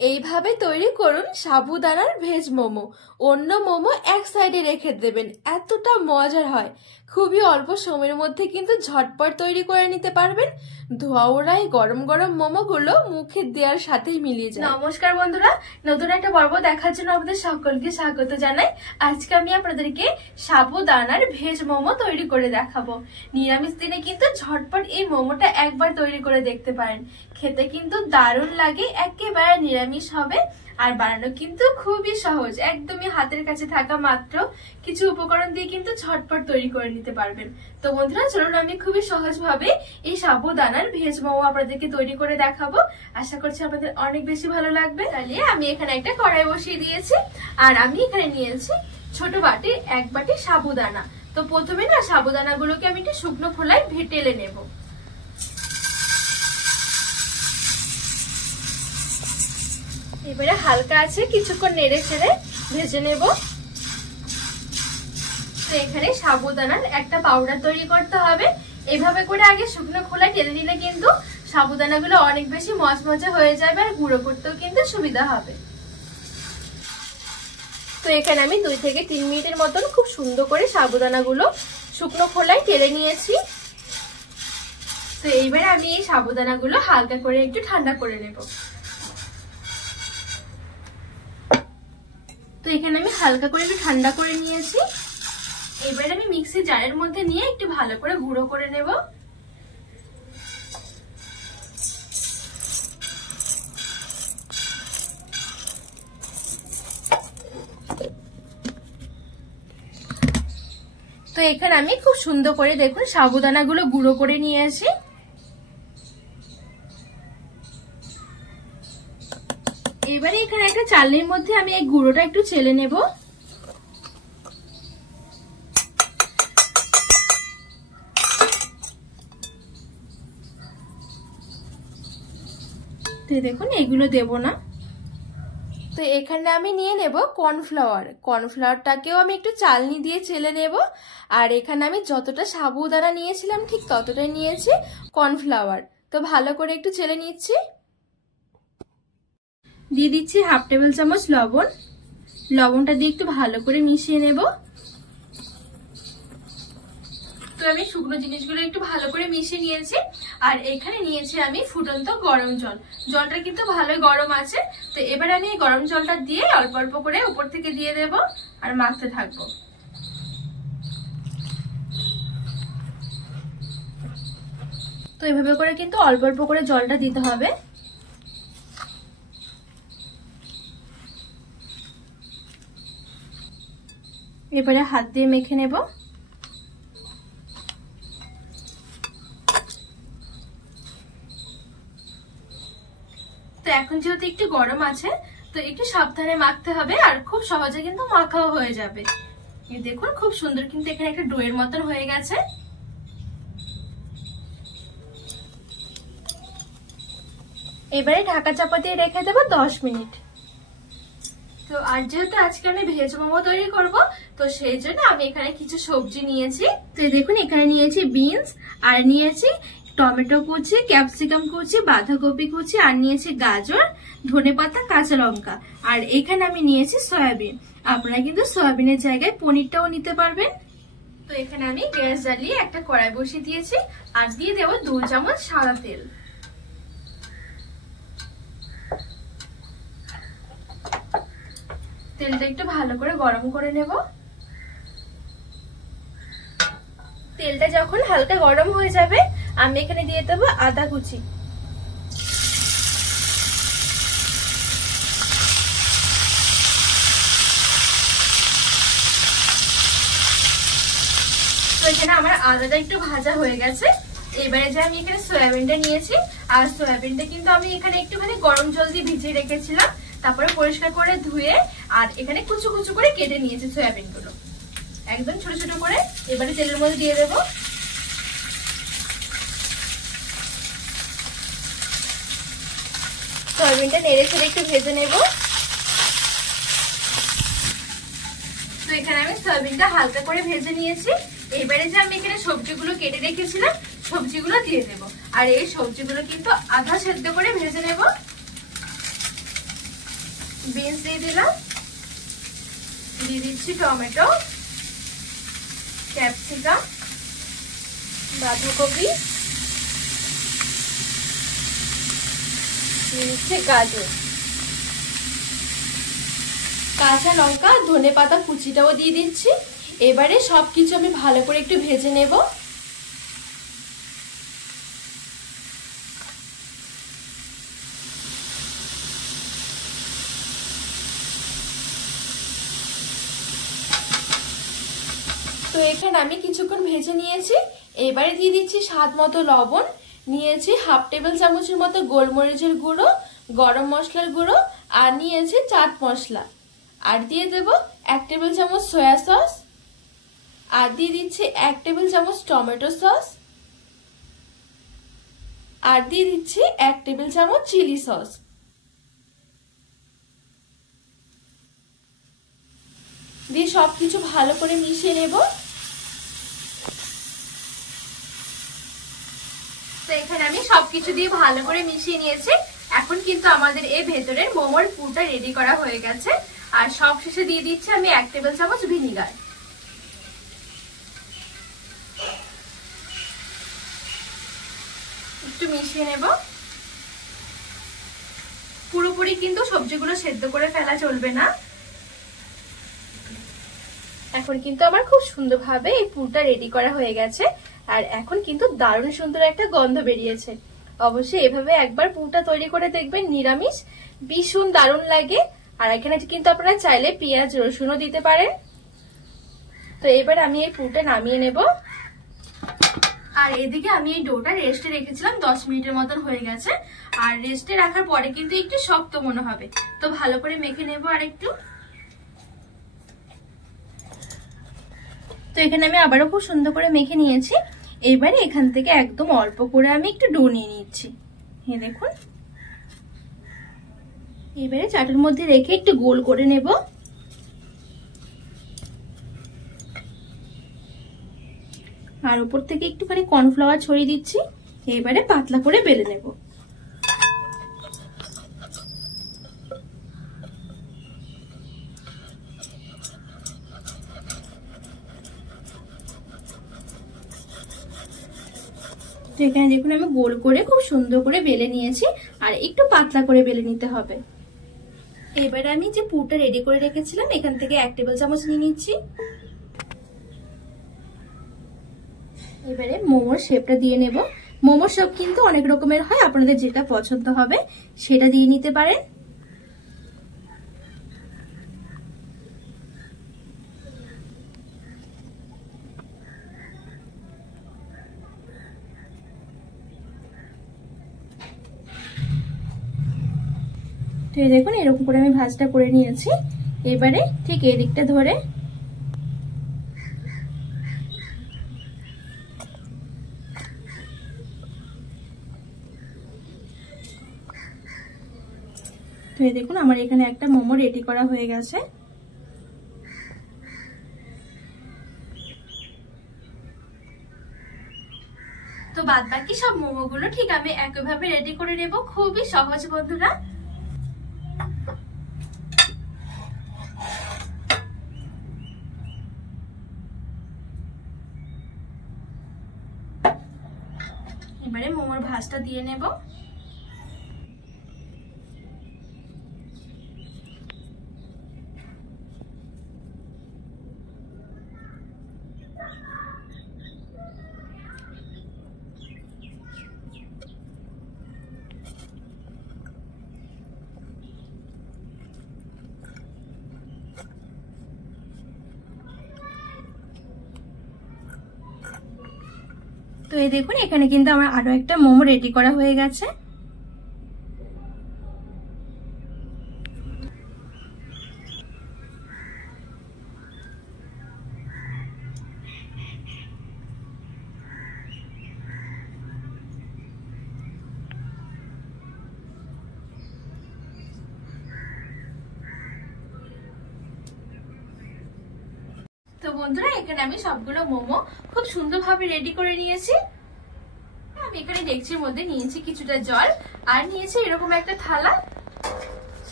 এইভাবে তৈরি করুন সাবুদানার ভেজ মোমো। অন্য মোমো এক সাইডে রেখে দেবেন, এতটা মজার হয়। খুবই অল্প সময়ের মধ্যে কিন্তু ঝটপট তৈরি করে নিতে পারবেন। ধোয়া ওড়াই গরম গরম মোমোগুলো মুখে দেওয়ার সাথেই মিলিয়ে যায়। নমস্কার বন্ধুরা, নতুন একটা পর্ব দেখার জন্য আপনাদের সকলকে স্বাগত জানাই। আজকে আমি আপনাদেরকে সাবুদানার ভেজ মোমো তৈরি করে দেখাবো। নিরামিষ দিনে কিন্তু ঝটপট এই মোমোটা একবার তৈরি করে দেখতে পারেন। খেতে কিন্তু দারুণ লাগে, একেবারে নিরামিষ হবে আর বানানো কিন্তু খুবই সহজ। একদমই হাতের কাছে থাকা মাত্র কিছু উপকরণ দিয়ে কিন্তু ঝটপট তৈরি করে নিতে পারবেন। তো বন্ধুরা চলুন আমি খুবই সহজভাবে এই সাবুদানার ভেজ মোমো আপনাদেরকে তৈরি করে দেখাবো। আশা করছি আপনাদের অনেক বেশি ভালো লাগবে। তাহলে আমি এখানে একটা কড়াই বসিয়ে দিয়েছি আর আমি এখানে নিয়েছি ছোট বাটি 1 বাটি সাবুদানা। তো প্রথমে না সাবুদানাগুলোকে আমি একটু শুকনো খোলায় ভেটেলে নেব। এবারে হালকা আছে কিছুক্ষণ নেড়ে চেড়ে ভেজে নেব। তো এখানে সাবুদানার একটা পাউডার তৈরি করতে হবে। এভাবে করে আগে শুকনো খোলায় টেলে দিলে কিন্তু সাবুদানাগুলো অনেক বেশি মচমচে হয়ে যাবে আর গুঁড়ো করতেও কিন্তু সুবিধা হবে। তো এখানে আমি 2 থেকে 3 মিনিটের মতন খুব সুন্দর করে সাবুদানাগুলো শুকনো খোলায় টেলে নিয়েছি। তো এইবারে আমি এই সাবুদানাগুলো হালকা করে একটু ঠান্ডা করে নেব। তো এখানে আমি হালকা করে একটু ঠান্ডা করে নিয়েছি। এবারে আমি মিক্সি জারের মধ্যে নিয়ে একটু ভালো করে গুঁড়ো করে নেব। তো এখানে আমি খুব সুন্দর করে দেখুন সাবুদানাগুলো গুঁড়ো করে নিয়ে আসি। এবারে এখানে একটা চালনির মধ্যে আমি এই গুঁড়োটা একটু চেলে নেব। দেখুন এগুলো দেব না। তো এখানে আমি নিয়ে নেব কর্নফ্লাওয়ার। কর্নফ্লাওয়ারটাকেও আমি একটু চালনি দিয়ে চেলে নেব। আর এখানে আমি যতটা সাবুদানা নিয়েছিলাম ঠিক ততটাই নিয়েছি কর্নফ্লাওয়ার। তো ভালো করে একটু চেলে নিচ্ছি। দিয়ে দিচ্ছি 1/2 টেবিল চামচ লবণ। লবণটা দিয়ে একটু ভালো করে মিশিয়ে নেব। তো আমি শুকনো জিনিসগুলো একটু ভালো করে মিশিয়ে নিয়েছি। আর এখানে নিয়েছি আমি ফুটন্ত গরম জল। জলটা কিন্তু ভালোই গরম আছে। তো এবার আমি এই গরম জলটা দিয়ে অল্প অল্প করে উপর থেকে দিয়ে দেব আর মাখতে থাকবো। তো এভাবে করে কিন্তু অল্প অল্প করে জলটা দিতে হবে। এবারে হাত দিয়ে মেখে নেব। তো এখন যেহেতু একটু গরম আছে তো একটু সাবধানে মাখতে হবে আর খুব সহজে কিন্তু মাখাও হয়ে যাবে। দেখুন খুব সুন্দর কিন্তু এখানে একটা ডোয়ের মতন হয়ে গেছে। এবারে ঢাকা চাপা দিয়ে রেখে দেবো 10 মিনিট। তো আর যেহেতু আজকে আমি ভেজ মোমো তৈরি করব তো সেই জন্য আমি এখানে কিছু সবজি নিয়েছি। তো দেখুন এখানে নিয়েছি বিনস আর নিয়েছি টমেটো কুচি, ক্যাপসিকাম কুচি, বাঁধাকপি কুচি আর নিয়েছি গাজর, ধনেপাতা, কাঁচা লঙ্কা। আর এখানে আমি নিয়েছি সয়াবিন। আপনারা কিন্তু সয়াবিনের জায়গায় পনিরটাও নিতে পারবেন। তো এখানে আমি গ্যাস জ্বালিয়ে একটা কড়াই বসিয়ে দিয়েছি আর দিয়ে দেবো 2 চামচ সাদা তেল। তেলটা একটু ভালো করে গরম করে নেব। তেলটা যখন হালকা গরম হয়ে যাবে আমি এখানে দিয়ে দেবো আদা কুচি। তো এখানে আমার আদাটা একটু ভাজা হয়ে গেছে। এবারে যে আমি এখানে সয়াবিনটা নিয়েছি আর সয়াবিনটা কিন্তু আমি এখানে একটুখানি গরম জল দিয়ে ভিজিয়ে রেখেছিলাম। তারপরে পরিষ্কার করে ধুয়ে আর এখানে কুচু কুচু করে কেটে নিয়েছি সয়াবিন গুলো একদম ছোট ছোট করে। এবারে তেলের মধ্যে দিয়ে দেব। সয়াবিনটা নেড়ে ছেড়ে একটু ভেজে নেব। তো এখানে আমি সয়াবিনটা হালকা করে ভেজে নিয়েছি। এবারে যে আমি এখানে সবজিগুলো কেটে রেখেছিলাম সবজিগুলো দিয়ে দেব। আর এই সবজিগুলো কিন্তু আধা সেদ্ধ করে ভেজে নেব। বিনস দিয়ে দিলাম, দিয়ে দিচ্ছি টমেটো, ক্যাপসিকাম, বাঁধাকপি, দিয়ে দিচ্ছি গাজর, কাঁচা লঙ্কা, ধনেপাতা কুচিটাও দিয়ে দিচ্ছি। এবারে সবকিছু আমি ভালো করে একটু ভেজে নেব। তো এখানে আমি কিছুক্ষণ ভেজে নিয়েছি। এবারে দিয়ে দিচ্ছি স্বাদ মতো লবণ, নিয়েছি হাফ টেবিল চামচের মতো গোলমরিচের গুঁড়ো, গরম মশলার গুঁড়ো, আর নিয়েছি চাট মশলা, আর দিয়ে দেব 1 টেবিল চামচ সয়া সস, আর দিয়ে দিচ্ছি 1 টেবিল চামচ টমেটো সস, আর দিয়ে দিচ্ছি 1 টেবিল চামচ চিলি সস। দিয়ে সবকিছু ভালো করে মিশিয়ে নেব। তো এখানে আমি সবকিছু দিয়ে ভালো করে মিশিয়ে নিয়েছি। এখন কিন্তু আমাদের এই ভেতরের মোমোর পুরটা রেডি করা হয়ে গেছে। আর সবশেষে দিয়ে দিচ্ছি আমি 1 টেবিল চামচ ভিনিগার। একটু মিশিয়ে নেব। পুরোপুরি কিন্তু সবজিগুলো সেদ্ধ করে ফেলা চলবে না। এখন কিন্তু আমার খুব সুন্দরভাবে এই পুরটা রেডি করা হয়ে গেছে। আর এখন কিন্তু দারুণ সুন্দর একটা গন্ধ বেরিয়েছে। অবশ্যই এভাবে একবার পুরটা তৈরি করে দেখবেন, নিরামিষ ভীষণ দারুণ লাগে। আর এখানে কিন্তু আপনারা চাইলে পেঁয়াজ রসুনও দিতে পারেন। তো এবার আমি এই পুরটা নামিয়ে নেব। আর এদিকে আমি এই ডোটা রেস্টে রেখেছিলাম, 10 মিনিটের মতন হয়ে গেছে। আর রেস্টে রাখার পরে কিন্তু একটু শক্ত মনে হবে, তো ভালো করে মেখে নেব আর একটু। তো এখানে আমি আবারও খুব সুন্দর করে মেখে নিয়েছি। এবারে এখান থেকে একদম অল্প করে আমি একটু ডো নিয়ে নিচ্ছি। হ্যাঁ দেখুন, এবারে চাটুর মধ্যে রেখে একটু গোল করে নেব। আর উপর থেকে একটুখানি কর্নফ্লাওয়ার ছড়িয়ে দিচ্ছি। এবারে পাতলা করে বেলে নেব। তো এখানে দেখুন আমি গোল করে খুব সুন্দর করে বেলে নিয়েছি। আর একটু পাতলা করে বেলে নিতে হবে। এবারে আমি যে পুরটা রেডি করে রেখেছিলাম এখান থেকে 1 টেবিল চামচ নিয়ে নিচ্ছি। এবারে মোমোর শেপটা দিয়ে নেব। মোমোর শেপ কিন্তু অনেক রকমের হয়, আপনাদের যেটা পছন্দ হবে সেটা দিয়ে নিতে পারেন। তো এই দেখুন এরকম করে আমি ভাঁজটা করে নিয়েছি। এবারে ঠিক এই দিকটা ধরে তো এই দেখুন আমার এখানে একটা মোমো রেডি করা হয়ে গেছে। তো বাদ বাকি সব মোমোগুলো ঠিক আমি একইভাবে রেডি করে নেব। খুবই সহজ বন্ধুরা। এবারে মোমোর ভাঁজটা দিয়ে নেব। তো এই দেখুন এখানে কিন্তু আমার আরো একটা মোমো রেডি করা হয়ে গেছে। তো বন্ধুরা এখানে আমি সবগুলো মোমো খুব সুন্দরভাবে রেডি করে নিয়েছি। আমি এখানে ডেকচির মধ্যে নিয়েছি কিছুটা জল, আর নিয়েছি এরকম একটা থালা।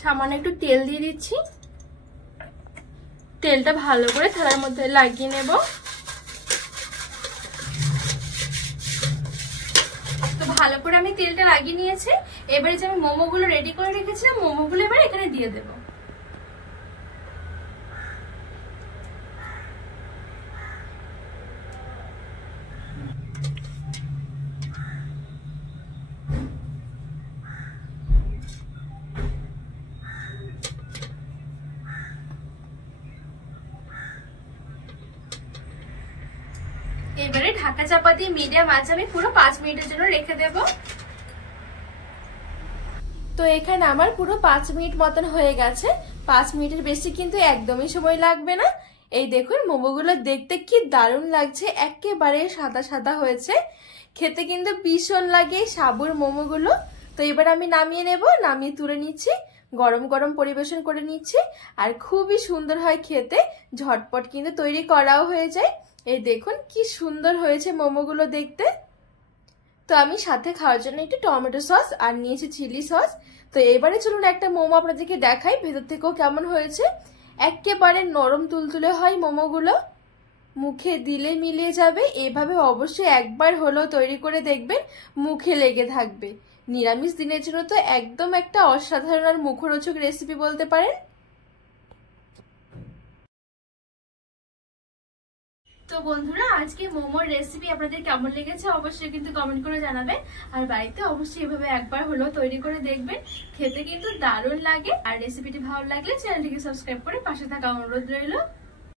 সামান্য একটু তেল দিয়ে দিচ্ছি। তেলটা ভালো করে থালার মধ্যে লাগিয়ে নেব। তো ভালো করে আমি তেলটা লাগিয়ে নিয়েছি। এবারে যে আমি মোমোগুলো রেডি করে রেখেছিলাম, মোমোগুলো এবার এখানে দিয়ে দেব। এবারে ঢাকা চাপা দিয়ে মিডিয়াম আঁচে আমি পুরো 5 মিনিটের জন্য রেখে দেব। তো এখানে আমার পুরো 5 মিনিট মতন হয়ে গেছে। 5 মিনিটের বেশি কিন্তু একদমই সময় লাগবে না। এই দেখুন মোমোগুলো দেখতে কি দারুণ লাগছে, একেবারে সাদা সাদা হয়েছে, খেতে কিন্তু ভীষণ লাগে সাবুর মোমোগুলো। তো এবার আমি নামিয়ে নেব, নামিয়ে তুলে নিচ্ছি, গরম গরম পরিবেশন করে নিচ্ছি। আর খুবই সুন্দর হয় খেতে, ঝটপট কিন্তু তৈরি করাও হয়ে যায়। এই দেখুন কি সুন্দর হয়েছে মোমোগুলো দেখতে। তো আমি সাথে খাওয়ার জন্য একটু টমেটো সস আর নিয়েছি চিলি সস। তো এবারে চলুন একটা মোমো আপনাদেরকে দেখাই ভেতর থেকেও কেমন হয়েছে। একেবারে নরম তুলতুলে হয় মোমোগুলো, মুখে দিলে মিলিয়ে যাবে। এভাবে অবশ্যই একবার হলেও তৈরি করে দেখবেন, মুখে লেগে থাকবে। নিরামিষ দিনের জন্য তো একদম একটা অসাধারণ আর মুখরোচক রেসিপি বলতে পারেন। তো বন্ধুরা, আজকে মোমোর রেসিপি আপনাদের কেমন লেগেছে অবশ্যই কিন্তু কমেন্ট করে জানাবেন। আর বাড়িতে অবশ্যই এভাবে একবার হলেও তৈরি করে দেখবেন, খেতে কিন্তু দারুণ লাগে। আর রেসিপিটি ভালো লাগলে চ্যানেলটিকে সাবস্ক্রাইব করে পাশে থাকা অনুরোধ রইল।